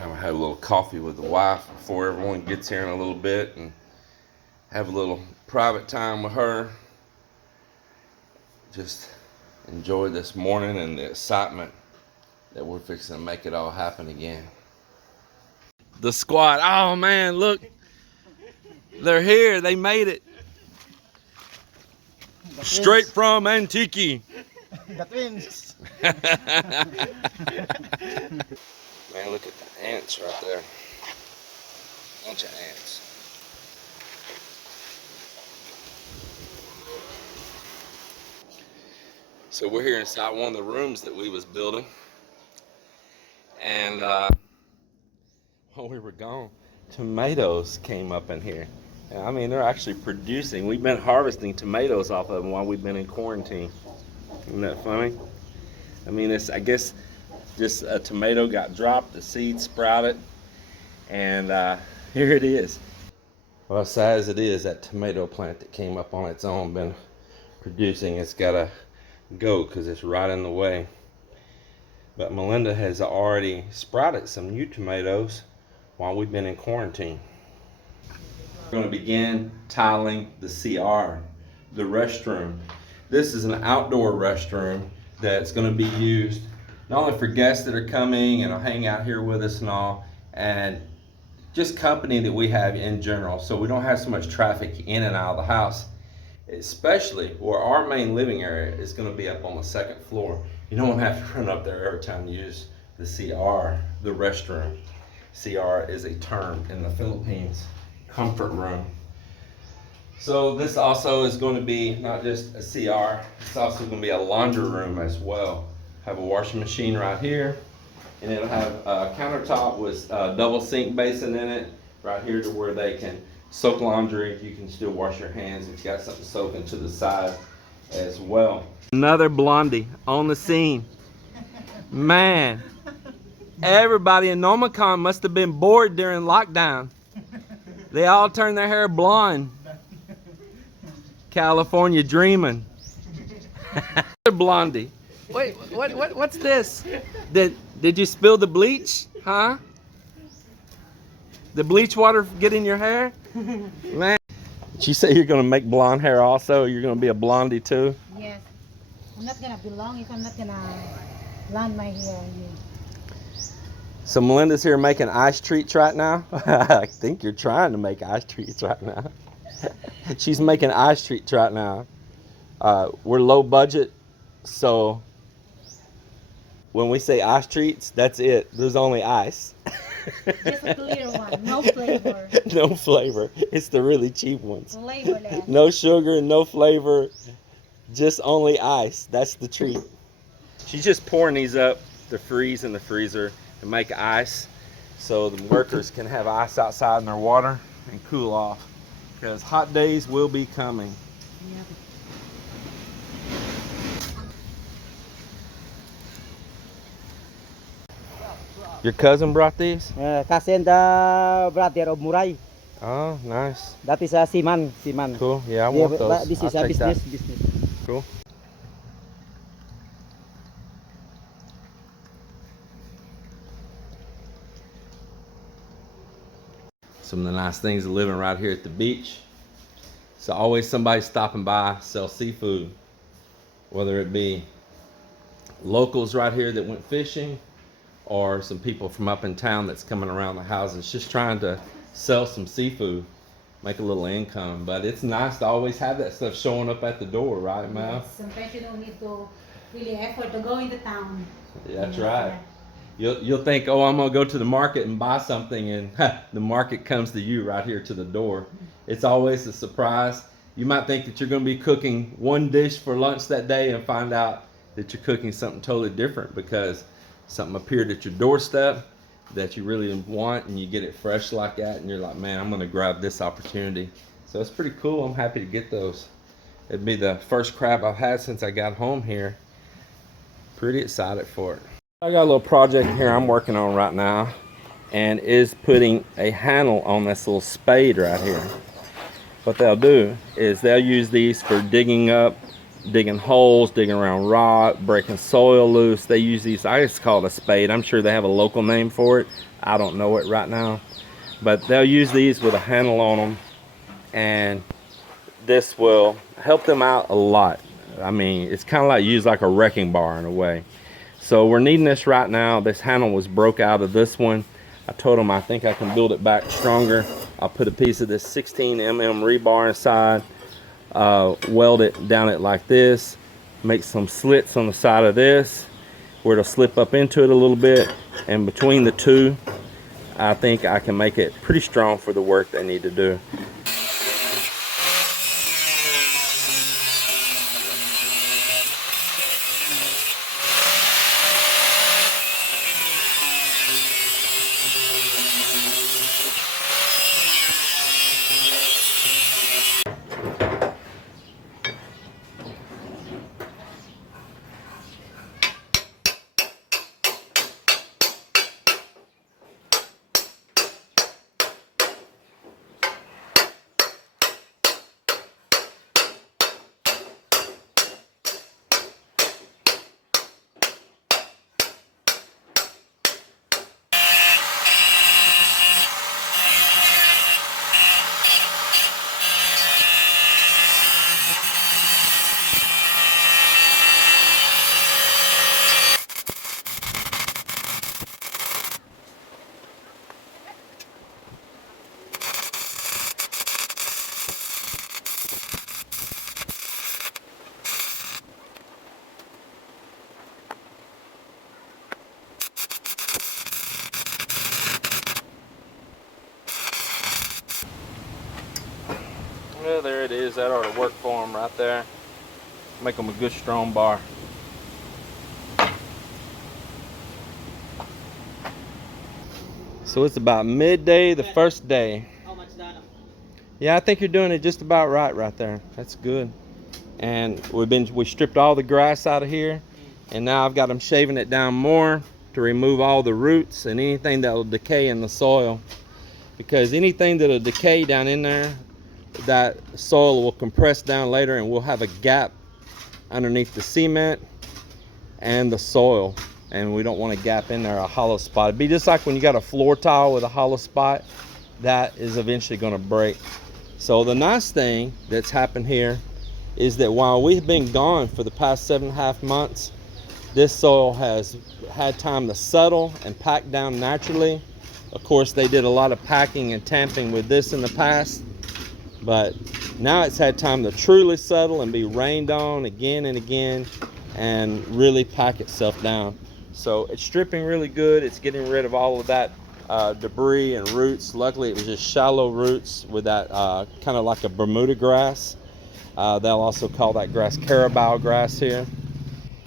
I'm gonna have a little coffee with the wife before everyone gets here in a little bit and have a little private time with her. Just enjoy this morning and the excitement that we're fixing to make it all happen again. The squad, oh man, look, they're here, they made it. Straight from Antique. The twins. Man, look at the ants right there. Bunch of ants. So we're here inside one of the rooms that we was building. And while we were gone, tomatoes came up in here. And, I mean, they're actually producing. We've been harvesting tomatoes off of them while we've been in quarantine. Isn't that funny? I mean, it's, I guess, just a tomato got dropped, the seed sprouted, and here it is. Well, as sad as it is, that tomato plant that came up on its own, been producing, it's gotta go because it's right in the way. But Melinda has already sprouted some new tomatoes while we've been in quarantine. We're going to begin tiling the CR, the restroom. This is an outdoor restroom that's going to be used not only for guests that are coming and will hang out here with us and all, and just company that we have in general, so we don't have so much traffic in and out of the house, especially where our main living area is going to be up on the second floor. You don't want to have to run up there every time you use the CR, the restroom. CR is a term in the Philippines, comfort room. So this also is going to be not just a CR, it's also going to be a laundry room as well. Have a washing machine right here, and it'll have a countertop with a double sink basin in it right here to where they can soak laundry. You can still wash your hands if you got something soaking to the side as well. Another blondie on the scene. Man, everybody in Nomicon must have been bored during lockdown. They all turned their hair blonde. California dreaming. Blondie. Wait, what's this? Did you spill the bleach? Huh? The bleach water get in your hair? Man. Did you say you're gonna make blonde hair also? You're gonna be a blondie too? Yes. I'm not gonna belong if I'm not gonna blonde my hair. So Melinda's here making ice treats right now. I think you're trying to make ice treats right now. She's making ice treats right now. We're low budget, so when we say ice treats, that's it. There's only ice. Just a clear one, no flavor. No flavor. It's the really cheap ones. Flavorless. No sugar, no flavor, just only ice. That's the treat. She's just pouring these up to freeze in the freezer and make ice so the workers can have ice outside in their water and cool off, because hot days will be coming. Yeah. Your cousin brought these? Cousin, the brother of Muray. Oh, nice. That is a seaman. Cool. Yeah, I want those. This is I'll a take business. that. Cool. Some of the nice things of living right here at the beach. So always somebody stopping by, sell seafood. Whether it be locals right here that went fishing, or some people from up in town that's coming around the houses just trying to sell some seafood, make a little income. But it's nice to always have that stuff showing up at the door, right, Mal? Yes, sometimes you don't need to really effort to go into town. Yeah, that's right. You'll think, oh, I'm gonna go to the market and buy something, and the market comes to you right here to the door. It's always a surprise. You might think that you're gonna be cooking one dish for lunch that day and find out that you're cooking something totally different because something appeared at your doorstep that you really want, and you get it fresh like that, and you're like, man, I'm gonna grab this opportunity. So it's pretty cool. I'm happy to get those. It'd be the first crab I've had since I got home here. Pretty excited for it. I got a little project here I'm working on right now, and is putting a handle on this little spade right here. What they'll do is they'll use these for digging up digging holes, digging around rock, breaking soil loose. They use these, I just call it a spade. I'm sure they have a local name for it. I don't know it right now. But they'll use these with a handle on them, and this will help them out a lot. I mean, it's kind of like use like a wrecking bar in a way. So we're needing this right now. This handle was broke out of this one. I told them I think I can build it back stronger. I'll put a piece of this 16 mm rebar inside, weld it down it like this, make some slits on the side of this where it'll slip up into it a little bit, and between the two I think I can make it pretty strong for the work they need to do. Well, there it is. That ought to work for them right there. Make them a good strong bar. So it's about midday the first day. Yeah, I think you're doing it just about right there. That's good. And we stripped all the grass out of here, and now I've got them shaving it down more to remove all the roots and anything that will decay in the soil. Because anything that'll decay down in there, that soil will compress down later, and we'll have a gap underneath the cement and the soil, and we don't want a gap in there, a hollow spot. It'd be just like when you got a floor tile with a hollow spot, that is eventually going to break. So the nice thing that's happened here is that while we've been gone for the past 7.5 months, this soil has had time to settle and pack down naturally. Of course, they did a lot of packing and tamping with this in the past, but now it's had time to truly settle and be rained on again and again and really pack itself down. So it's stripping really good. It's getting rid of all of that debris and roots. Luckily, it was just shallow roots with that kind of like a Bermuda grass. They'll also call that grass carabao grass here.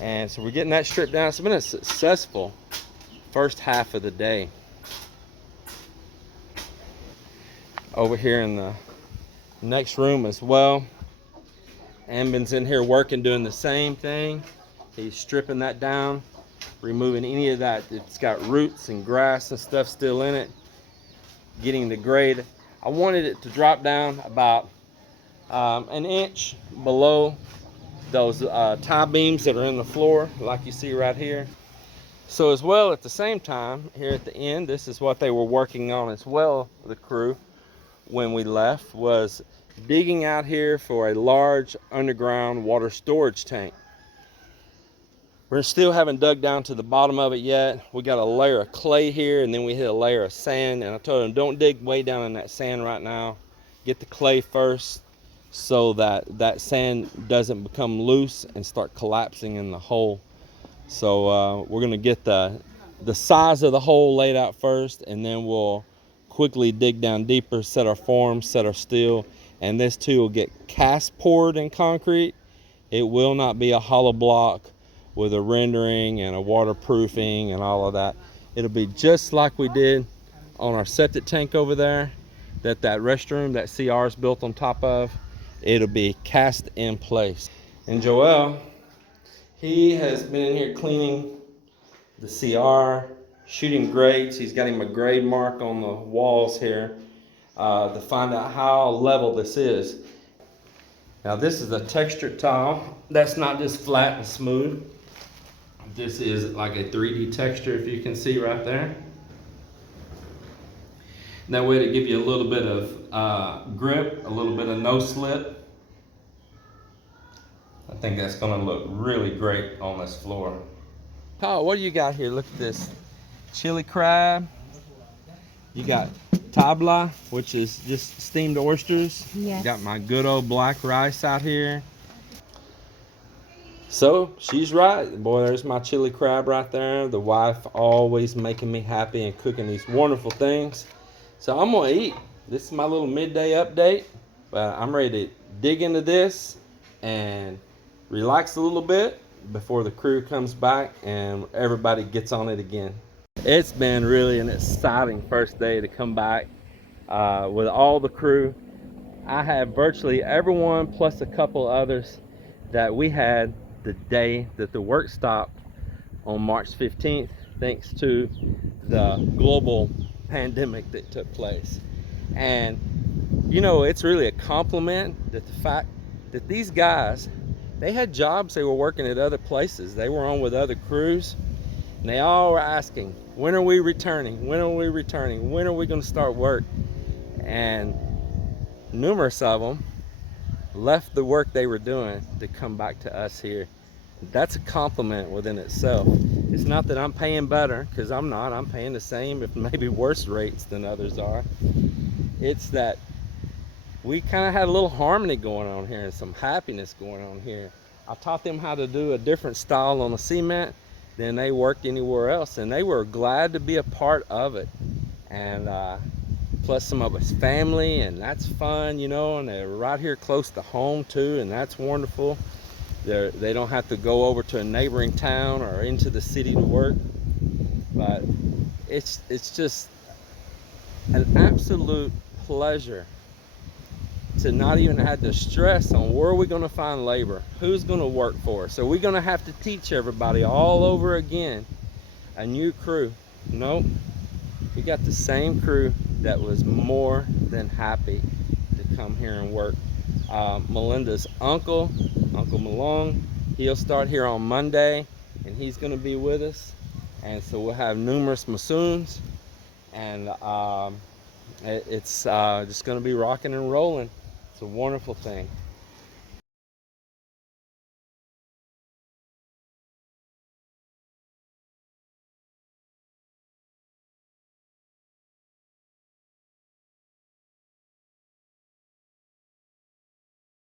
And so we're getting that stripped down. It's been a successful first half of the day. Over here in the next room as well, Ambin's in here working, doing the same thing. He's stripping that down, removing any of that that's got roots and grass and stuff still in it, getting the grade. I wanted it to drop down about an inch below those tie beams that are in the floor, like you see right here. So as well, at the same time, here at the end, this is what they were working on as well, the crew, when we left, was digging out here for a large underground water storage tank. We still haven't dug down to the bottom of it yet. We got a layer of clay here, and then we hit a layer of sand, and I told them don't dig way down in that sand right now. Get the clay first so that that sand doesn't become loose and start collapsing in the hole. So we're gonna get the size of the hole laid out first, and then we'll quickly dig down deeper, set our forms, set our steel, and this too will get cast poured in concrete. It will not be a hollow block with a rendering and a waterproofing and all of that. It'll be just like we did on our septic tank over there, that restroom that CR is built on top of. It'll be cast in place. And Joel, he has been in here cleaning the CR, shooting grades. He's got him a grade mark on the walls here to find out how level this is. Now this is a textured tile. That's not just flat and smooth. This is like a 3D texture, if you can see right there. That way to give you a little bit of grip, a little bit of no slip. I think that's gonna look really great on this floor. Oh, what do you got here? Look at this. Chili crab. You got tabla, which is just steamed oysters. Yes. You got my good old black rice out here. So she's right. Boy, there's my chili crab right there. The wife always making me happy and cooking these wonderful things. So I'm gonna eat. This is my little midday update. But I'm ready to dig into this and relax a little bit before the crew comes back and everybody gets on it again. It's been really an exciting first day to come back with all the crew. I had virtually everyone plus a couple others that we had the day that the work stopped on March 15th, thanks to the global pandemic that took place. And you know, it's really a compliment that the fact that these guys, they had jobs, they were working at other places, they were on with other crews, and they all were asking, when are we returning? When are we returning? When are we going to start work? And numerous of them left the work they were doing to come back to us here. That's a compliment within itself. It's not that I'm paying better, because I'm not. I'm paying the same, if maybe worse rates than others are. It's that we kind of had a little harmony going on here and some happiness going on here. I taught them how to do a different style on the cement than they worked anywhere else, and they were glad to be a part of it. And plus some of us family, and that's fun, you know, and they're right here close to home too, and that's wonderful. They don't have to go over to a neighboring town or into the city to work. But it's just an absolute pleasure to not even have to stress on where are we going to find labor, who's going to work for us. Are we going to have to teach everybody all over again a new crew? Nope. We got the same crew that was more than happy to come here and work. Melinda's uncle Malone, he'll start here on Monday, and he's going to be with us. And so we'll have numerous massoons, and it's just going to be rocking and rolling. It's a wonderful thing.